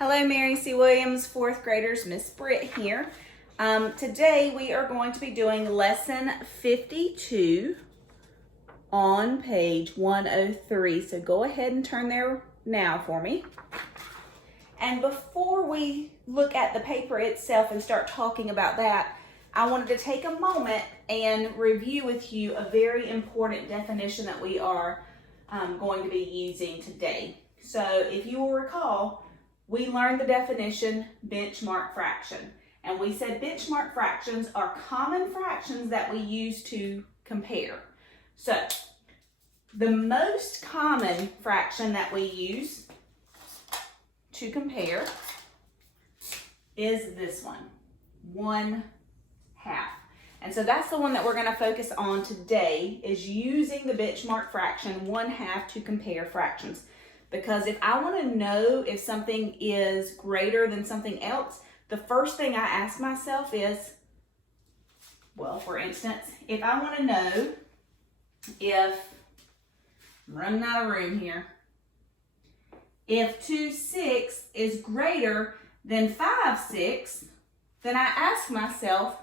Hello, Mary C. Williams, fourth graders, Miss Britt here. Today we are going to be doing lesson 52 on page 103. So go ahead and turn there now for me. And before we look at the paper itself and start talking about that, I wanted to take a moment and review with you a very important definition that we are going to be using today. So if you will recall, we learned the definition benchmark fraction. And we said benchmark fractions are common fractions that we use to compare. So the most common fraction that we use to compare is this one, 1/2. And so that's the one that we're going to focus on today, is using the benchmark fraction 1/2 to compare fractions. Because if I want to know if something is greater than something else, the first thing I ask myself is, well, for instance, if I want to know if, I'm running out of room here, if 2/6 is greater than 5/6, then I ask myself,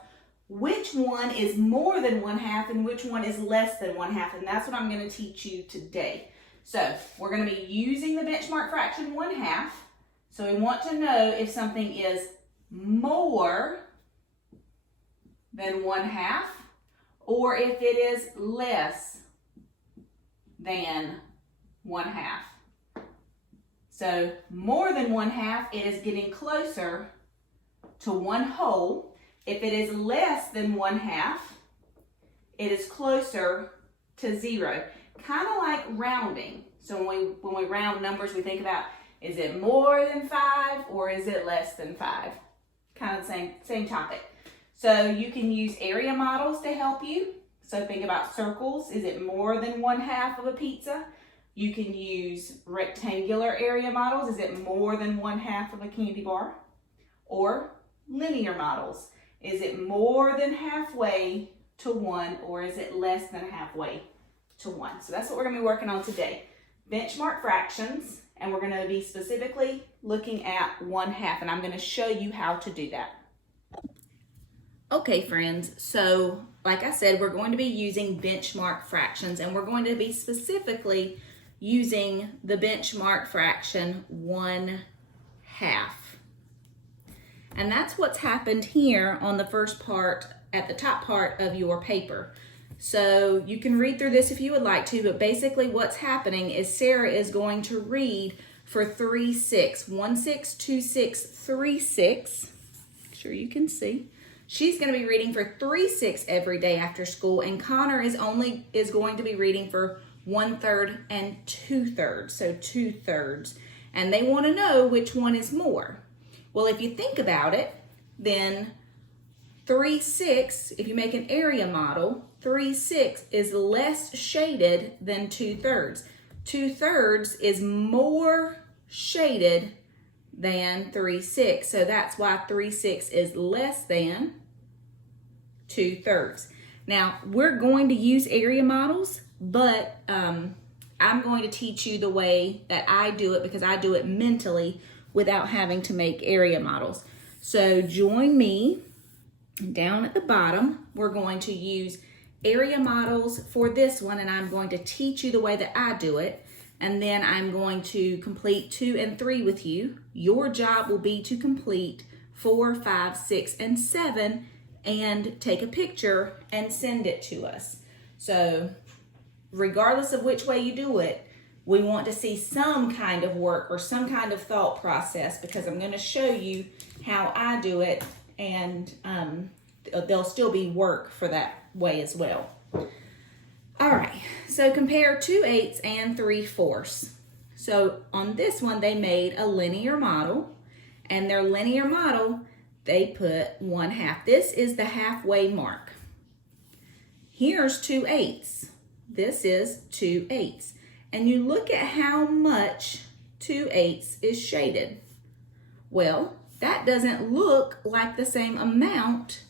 which one is more than 1/2 and which one is less than 1/2, and that's what I'm going to teach you today. So we're going to be using the benchmark fraction 1/2. So we want to know if something is more than 1/2 or if it is less than 1/2. So more than 1/2, it is getting closer to 1/2. If it is less than 1/2, it is closer to 0. Kind of like rounding. So when we round numbers, we think about, is it more than 5 or is it less than 5? Kind of the same topic. So you can use area models to help you. So think about circles. Is it more than 1/2 of a pizza? You can use rectangular area models. Is it more than 1/2 of a candy bar? Or linear models. Is it more than halfway to 1 or is it less than halfway to 1? So that's what we're going to be working on today. Benchmark fractions, and we're going to be specifically looking at 1/2, and I'm going to show you how to do that. Okay, friends, so like I said, we're going to be using benchmark fractions, and we're going to be specifically using the benchmark fraction 1/2. And that's what's happened here on the first part, at the top part of your paper. So you can read through this if you would like to, but basically what's happening is Sarah is going to read for 3/6, 1/6, 2/6, 3/6. Make sure you can see. She's going to be reading for 3/6 every day after school, and Connor is going to be reading for 1/3 and 2/3, so 2/3. And they want to know which one is more. Well, if you think about it, then 3/6, if you make an area model, 3/6 is less shaded than 2/3. 2/3 is more shaded than 3/6. So that's why 3/6 is less than 2/3. Now, we're going to use area models, but I'm going to teach you the way that I do it because I do it mentally without having to make area models. So join me down at the bottom. We're going to use area models for this one, and I'm going to teach you the way that I do it, and then I'm going to complete 2 and 3 with you. Your job will be to complete 4, 5, 6, and 7 and take a picture and send it to us. So regardless of which way you do it, we want to see some kind of work or some kind of thought process, because I'm going to show you how I do it, and there'll still be work for that way as well. All right, so compare 2/8 and 3/4. So on this one, they made a linear model, and their linear model, they put 1/2. This is the halfway mark. Here's 2/8. This is 2/8. And you look at how much 2/8 is shaded. Well, that doesn't look like the same amount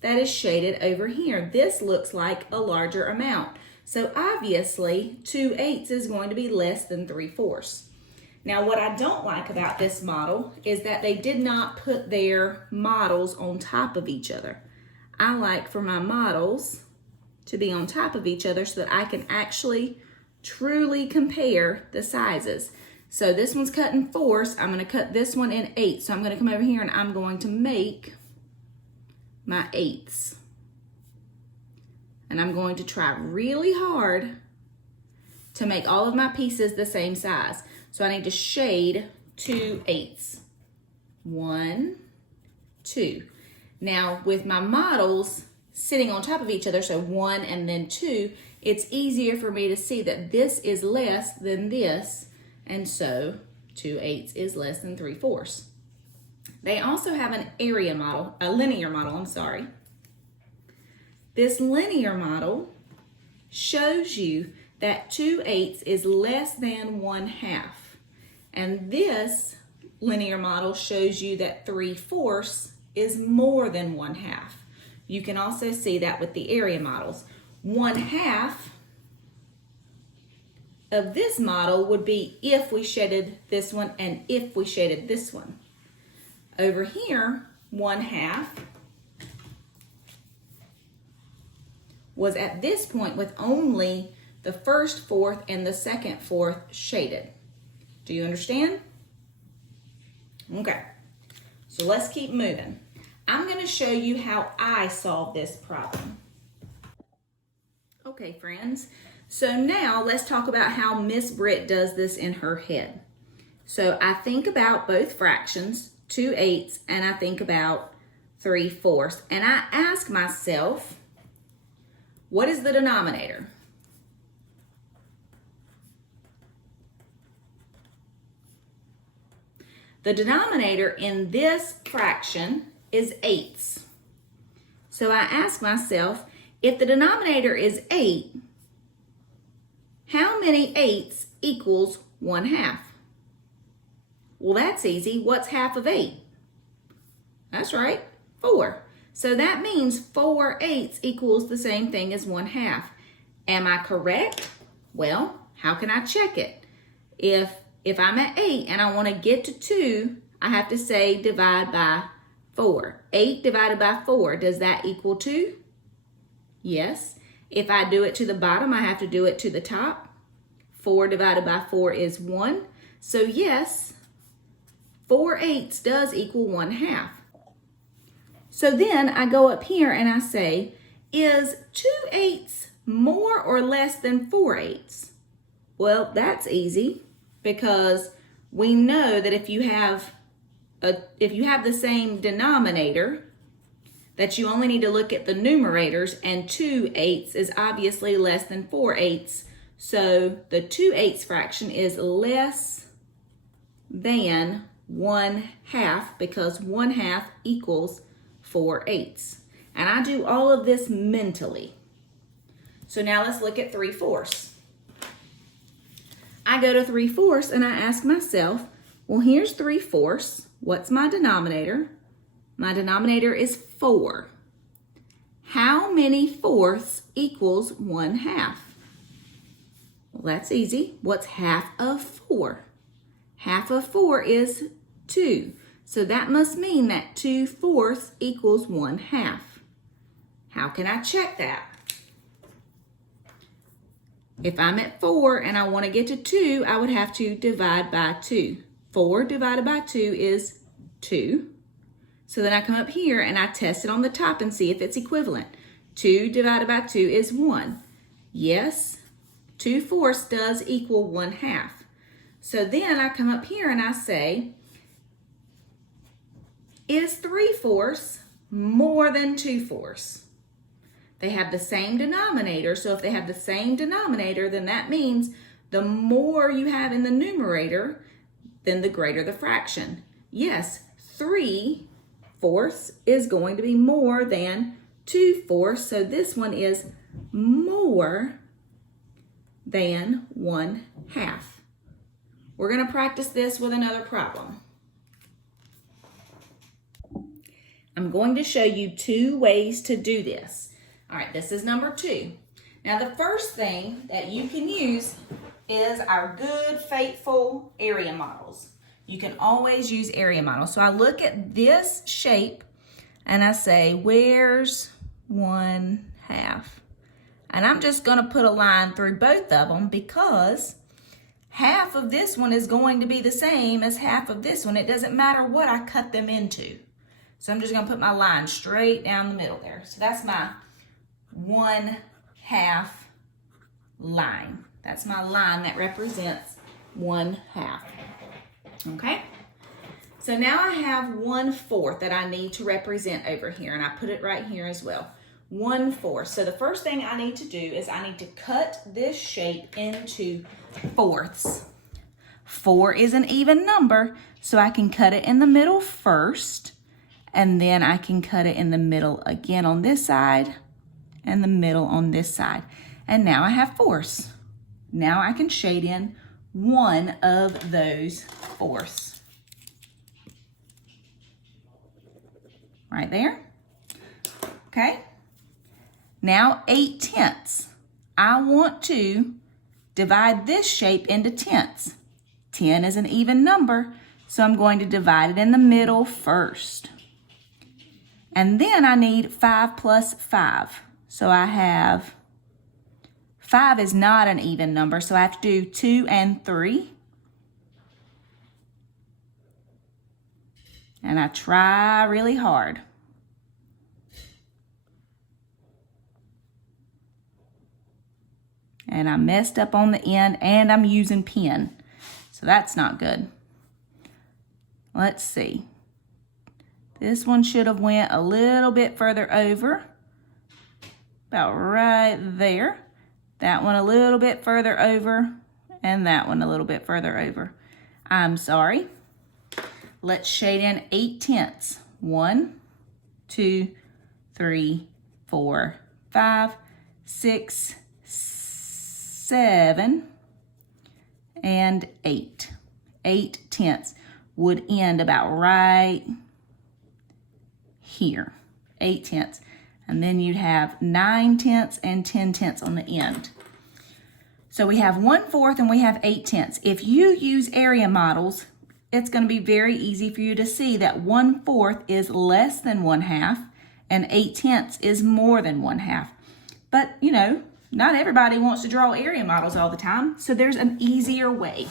that is shaded over here. This looks like a larger amount. So obviously 2/8 is going to be less than 3/4. Now, what I don't like about this model is that they did not put their models on top of each other. I like for my models to be on top of each other so that I can actually truly compare the sizes. So this one's cut in 4ths. I'm going to cut this one in 8ths. So I'm going to come over here and I'm going to make my 8ths. And I'm going to try really hard to make all of my pieces the same size. So I need to shade 2 8ths. 1, 2. Now with my models sitting on top of each other, so 1 and then 2, it's easier for me to see that this is less than this, and so 2 8ths is less than 3 4ths. They also have an area model, a linear model, I'm sorry. This linear model shows you that 2 8ths is less than 1/2. And this linear model shows you that 3 4ths is more than 1/2. You can also see that with the area models. 1/2 of this model would be if we shaded this one and if we shaded this one. Over here, 1/2 was at this point with only the 1st 4th and the 2nd 4th shaded. Do you understand? Okay, so let's keep moving. I'm going to show you how I solve this problem. Okay, friends, so now let's talk about how Miss Britt does this in her head. So I think about both fractions, 2 8ths, and I think about 3 4ths, and I ask myself, what is the denominator? The denominator in this fraction is 8ths. So I ask myself, if the denominator is 8, how many 8ths equals 1/2? Well, that's easy. What's half of 8? That's right, 4. So that means 4 8ths equals the same thing as 1/2. Am I correct? Well, how can I check it? If I'm at 8 and I want to get to 2, I have to say divide by 4. 8 divided by 4, does that equal 2? Yes. If I do it to the bottom, I have to do it to the top. 4 divided by 4 is 1. So yes, 4 8ths does equal 1/2. So then I go up here and I say, is 2 8ths more or less than 4 8ths? Well, that's easy, because we know that if you have the same denominator, that you only need to look at the numerators, and 2 8ths is obviously less than 4 8ths. So the 2 8ths fraction is less than 1/2, because 1/2 equals 4 8ths. And I do all of this mentally. So now let's look at 3 4ths. I go to 3 4ths and I ask myself, well, here's 3 4ths. What's my denominator? My denominator is 4. How many 4ths equals 1/2? Well, that's easy. What's half of 4? Half of 4 is 2. So that must mean that 2 4ths equals 1/2. How can I check that? If I'm at 4 and I want to get to 2, I would have to divide by 2. 4 divided by 2 is 2. So then I come up here and I test it on the top and see if it's equivalent. 2 divided by 2 is 1. Yes, 2 4ths does equal 1/2. So then I come up here and I say, is 3 4ths more than 2 4ths? They have the same denominator, so if they have the same denominator, then that means the more you have in the numerator, then the greater the fraction. Yes, 3 4ths is going to be more than 2 4ths, so this one is more than 1/2. We're going to practice this with another problem. I'm going to show you 2 ways to do this. All right, this is number 2. Now the first thing that you can use is our good, faithful area models. You can always use area models. So I look at this shape and I say, where's 1/2? And I'm just gonna put a line through both of them because half of this one is going to be the same as half of this one. It doesn't matter what I cut them into. So I'm just gonna put my line straight down the middle there. So that's my 1/2 line. That's my line that represents 1/2. Okay? So now I have 1/4 that I need to represent over here, and I put it right here as well. 1/4. So the first thing I need to do is I need to cut this shape into fourths. 4 is an even number, so I can cut it in the middle first, and then I can cut it in the middle again on this side, and the middle on this side. And now I have fourths. Now I can shade in one of those fourths. Right there. Okay. Now 8/10. I want to divide this shape into tenths. 10 is an even number, so I'm going to divide it in the middle first. And then I need 5 plus 5. So I have 5 is not an even number, so I have to do 2 and 3. And I try really hard. And I messed up on the end, and I'm using pen. So that's not good. Let's see. This one should have went a little bit further over. About right there. That one a little bit further over. And that one a little bit further over. I'm sorry. Let's shade in 8/10. 1, 2, 3, 4, 5, 6, 7, and 8. 8/10 would end about right here. 8/10. And then you'd have 9/10 and 10/10 on the end. So we have 1/4 and we have 8/10. If you use area models, it's going to be very easy for you to see that 1/4 is less than 1/2 and 8/10 is more than 1/2. But, you know, not everybody wants to draw area models all the time, so there's an easier way.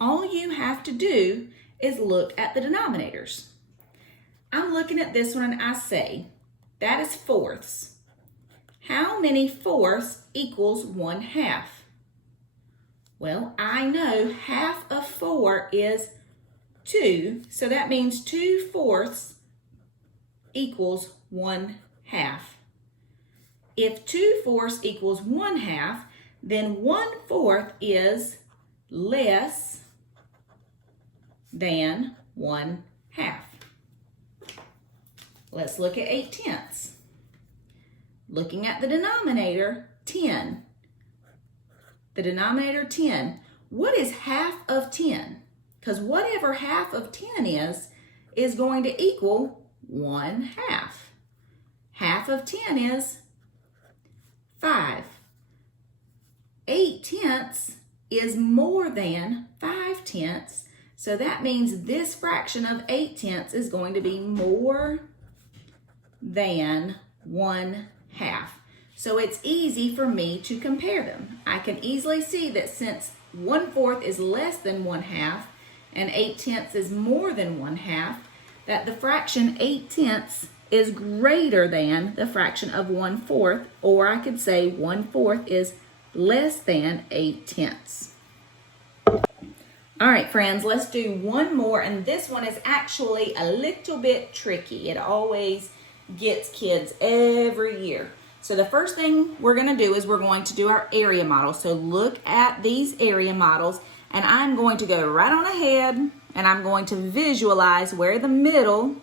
All you have to do is look at the denominators. I'm looking at this one and I say, that is fourths. How many fourths equals 1/2? Well, I know half of 4 is 2, so that means 2/4 equals 1/2. If 2/4 equals 1/2, then 1/4 is less than 1/2. Let's look at 8/10. Looking at the denominator, 10. The denominator 10. What is half of 10? Because whatever half of 10 is going to equal 1/2. Half of 10 is 5. 8/10 is more than 5/10. So that means this fraction of 8/10 is going to be more than 1/2. So it's easy for me to compare them. I can easily see that since 1/4 is less than 1/2 and 8/10 is more than 1/2, that the fraction 8/10 is greater than the fraction of 1/4, or I could say 1/4 is less than 8/10. All right, friends, let's do one more, and this one is actually a little bit tricky. It always gets kids every year. So the first thing we're going to do is we're going to do our area model. So look at these area models, and I'm going to go right on ahead, and I'm going to visualize where the middle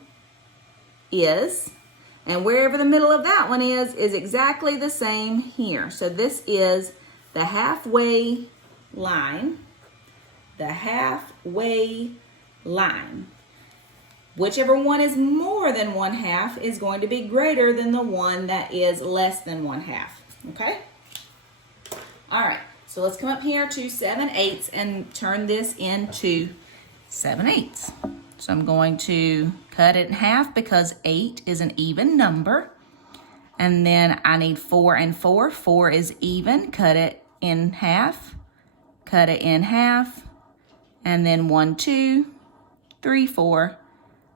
is, and wherever the middle of that one is exactly the same here. So this is the halfway line. The halfway line. Whichever one is more than 1/2 is going to be greater than the one that is less than 1/2. Okay? All right, so let's come up here to 7/8 and turn this into 7/8. So I'm going to cut it in half because 8 is an even number. And then I need 4 and 4. 4 is even. Cut it in half. Cut it in half. And then 1, 2, 3, 4,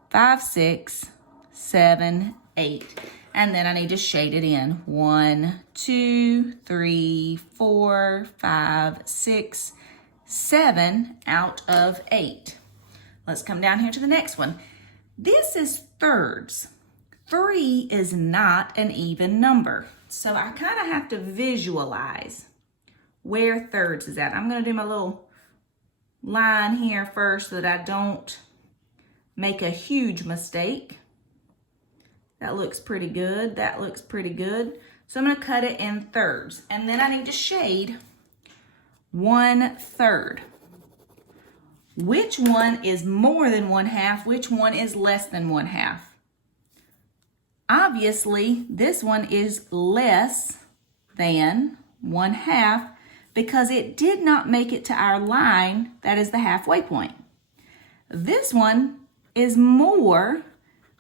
5, 6, 7, 8. And then I need to shade it in. 1, 2, 3, 4, 5, 6, 7 out of 8. Let's come down here to the next one. This is thirds. 3 is not an even number. So I kind of have to visualize where thirds is at. I'm going to do my little line here first so that I don't make a huge mistake. That looks pretty good. That looks pretty good. So I'm going to cut it in thirds. And then I need to shade 1/3. Which one is more than 1/2? Which one is less than 1/2? Obviously, this one is less than 1/2 because it did not make it to our line that is the halfway point. This one is more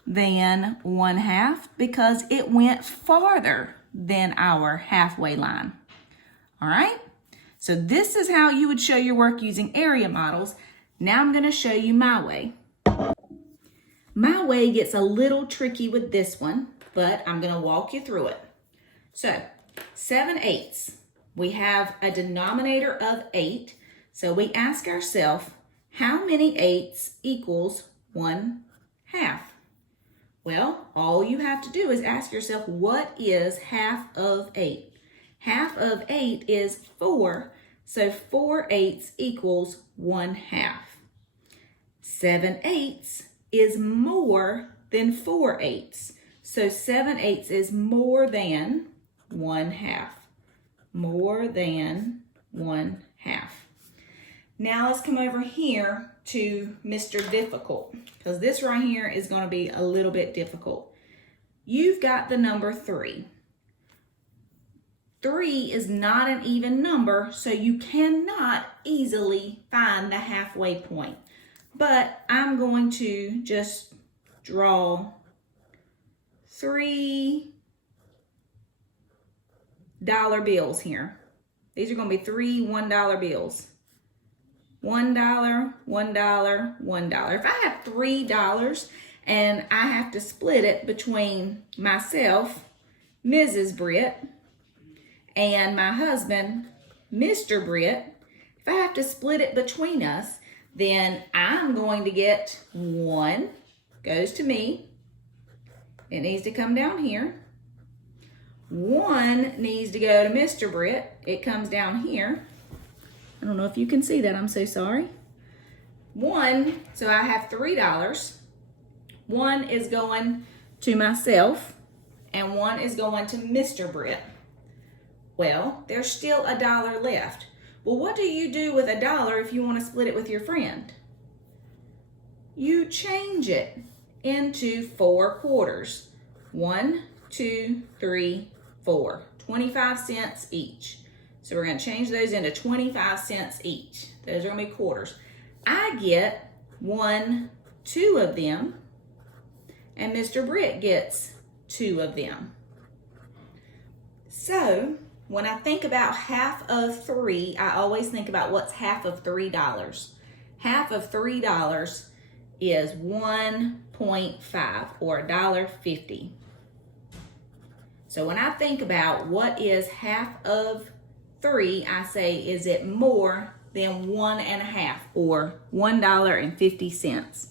than 1/2 because it went farther than our halfway line. All right, so this is how you would show your work using area models. Now I'm going to show you my way. My way gets a little tricky with this one, but I'm going to walk you through it. So 7/8. We have a denominator of 8. So we ask ourselves, how many 8s equals 1/2? Well, all you have to do is ask yourself, what is half of 8? Half of 8 is 4. So 4/8 equals 1/2. 7/8 is more than 4/8. So 7/8 is more than 1/2. More than 1/2. Now let's come over here to Mr. Difficult, because this right here is going to be a little bit difficult. You've got the number 3. 3 is not an even number, so you cannot easily find the halfway point. But I'm going to just draw 3 dollar bills here. These are going to be 3 $1 bills. $1, $1, $1. If I have $3 and I have to split it between myself, Mrs. Britt, and my husband, Mr. Britt, if I have to split it between us, then I'm going to get 1 goes to me. It needs to come down here. 1 needs to go to Mr. Britt. It comes down here. I don't know if you can see that. I'm so sorry. 1, so I have $3. 1 is going to myself, and 1 is going to Mr. Britt. Well, there's still $1 left. Well, what do you do with $1 if you want to split it with your friend? You change it into 4 quarters. 1, 2, 3, 4. 25 cents each. So we're going to change those into 25 cents each. Those are going to be quarters. I get 1, 2 of them, and Mr. Britt gets 2 of them. So when I think about half of 3, I always think about what's half of $3. Half of $3 is 1.5 or $1.50. So when I think about what is half of 3, I say, is it more than 1.5 or $1.50?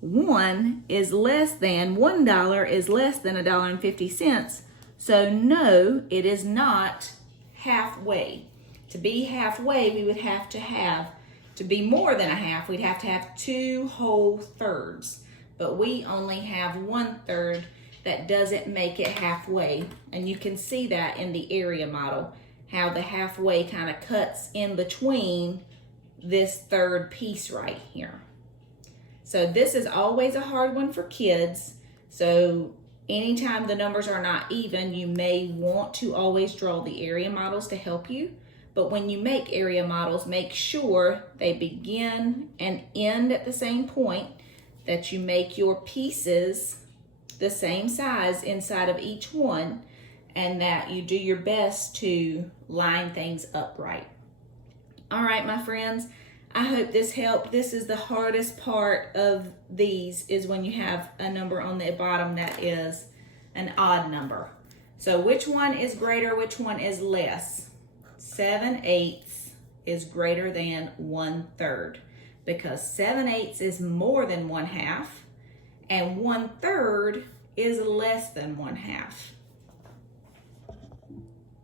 1 is less than $1 is less than $1.50. So no, it is not halfway. To be halfway, we would have to be more than a half, we'd have to have 2 whole thirds. But we only have 1/3. That doesn't make it halfway. And you can see that in the area model, how the halfway kind of cuts in between this third piece right here. So this is always a hard one for kids. So anytime the numbers are not even, you may want to always draw the area models to help you. But when you make area models, make sure they begin and end at the same point, that you make your pieces the same size inside of each one, and that you do your best to line things up right. All right, my friends, I hope this helped. This is the hardest part of these, is when you have a number on the bottom that is an odd number. So which one is greater, which one is less? 7/8 is greater than 1/3, because 7/8 is more than 1/2 and 1/3 is less than 1/2.